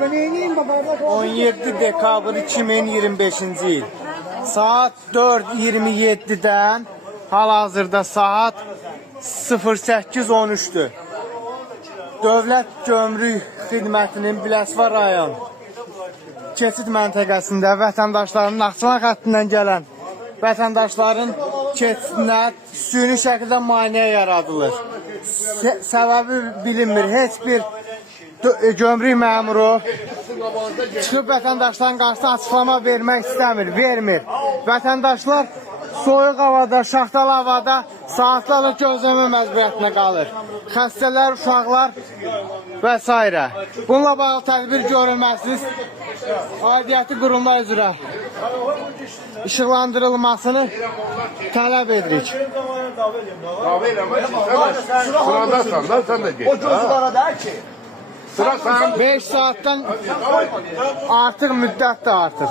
17 dekabr 2025-ci il. Saat 4:27-dən hal-hazırda saat 08:13-dür. Dövlət Gömrük Xidmətinin Biləsuvar rayon keçid məntəqəsində vətəndaşların Naxçıvan xəttindən gələn vətəndaşların keçidinə süni şəkildə maneə yaradılır. Səbəbi bilinmir. Heç bir gömrük məmuru çıxıb vətəndaşların qarşısına açıqlama vermək istəmir, vermir. Vətəndaşlar soyuq havada, şaxtalı havada saatlarla gözləmə məcburiyyətinə qalır. Xəstələr, uşaqlar və s. Bununla bağlı tədbir görülməsiz aidiyyəti qurumlar üzrə işıqlandırılmasını tələb edirik. Sıradasan da sen de geç. O gözlara der ki. Sıra sen. 5 saatdən artıq müddətdir artıq.